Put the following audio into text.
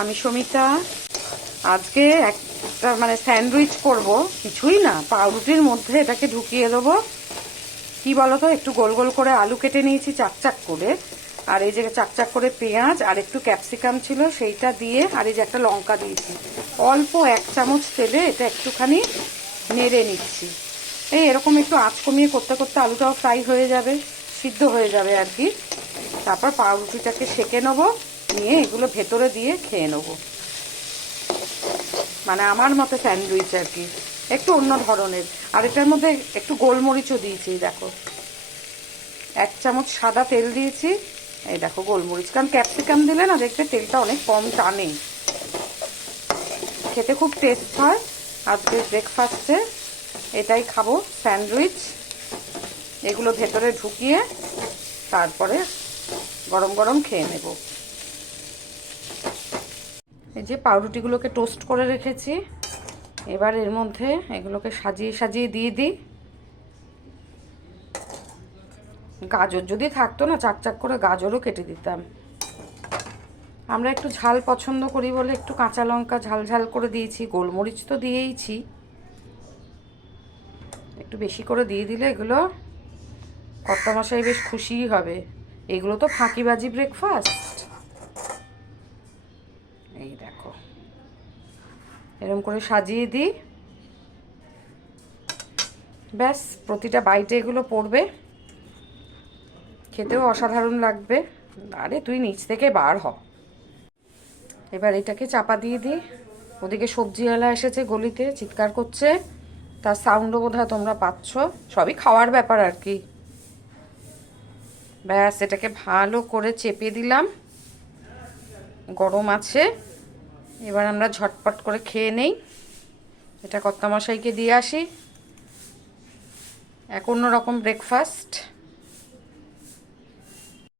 আমি সমিতা। আজকে একটা মানে স্যান্ডউইচ করব, কিছুই না, পাউরুটির মধ্যে এটাকে ঢুকিয়ে দেবো। কি বলতো, একটু গোল গোল করে আলু কেটে নিয়েছি চাকচাক করে, আর এই যে চাকচাক করে পেঁয়াজ আর একটু ক্যাপসিকাম ছিল সেইটা দিয়ে, আর এই যে একটা লঙ্কা দিয়েছি। অল্প 1 চামচ তেলে এটা একটুখানি নেড়ে নিচ্ছি। এই এরকম একটু আঁচ কমিয়ে করতে করতে আলুটাও ফ্রাই হয়ে যাবে, সিদ্ধ হয়ে যাবে আর কি। তারপর পাউরুটিটাকে সেঁকে নেবো, নিয়ে এগুলো ভেতরে দিয়ে খেয়ে নেবো। মানে আমার মতে স্যান্ডউইচ আর কি, একটু অন্য ধরনের। আর এটার মধ্যে একটু গোলমরিচও দিয়েছি, দেখো 1 চামচ সাদা তেল দিয়েছি। এই দেখো গোলমরিচ, কারণ ক্যাপসিকাম দিলে না দেখবে তেলটা অনেক কম টানে, খেতে খুব টেস্ট হয়। আজকে ব্রেকফাস্টে এটাই খাবো, স্যান্ডউইচ। এগুলো ভেতরে ঢুকিয়ে তারপরে গরম গরম খেয়ে নেব। এই যে পাউরুটিগুলোকে টোস্ট করে রেখেছি, এবার এর মধ্যে এগুলোকে সাজিয়ে সাজিয়ে দিয়ে দিই। গাজর যদি থাকতো না, চাকচাক করে গাজরও কেটে দিতাম। আমরা একটু ঝাল পছন্দ করি বলে একটু কাঁচা লঙ্কা ঝাল ঝাল করে দিয়েছি, গোলমরিচ তো দিয়েইছি। একটু বেশি করে দিয়ে দিলে এগুলো কর্তামশাই বেশ খুশিই হবে। এগুলো তো ফাঁকিবাজি ব্রেকফাস্ট। এই দেখো এরকম করে সাজিয়ে দিই, ব্যাস। প্রতিটা বাইটে এগুলো পড়বে, খেতেও অসাধারণ লাগবে। আরে তুই নিচ থেকে বার হ। এবার এটাকে চাপা দিয়ে দিই। ওদিকে সবজিওয়ালা এসেছে গলিতে, চিৎকার করছে, তার সাউন্ডও বোধহয় তোমরা পাচ্ছ। সবই খাওয়ার ব্যাপার আর কি। ব্যাস, এটাকে ভালো করে চেপে দিলাম, গরম আছে। এবার আমরা ঝটপট করে খেয়ে নেই। এটা কর্তামশাইকে দিয়ে আসি। এক অন্যরকম ব্রেকফাস্ট।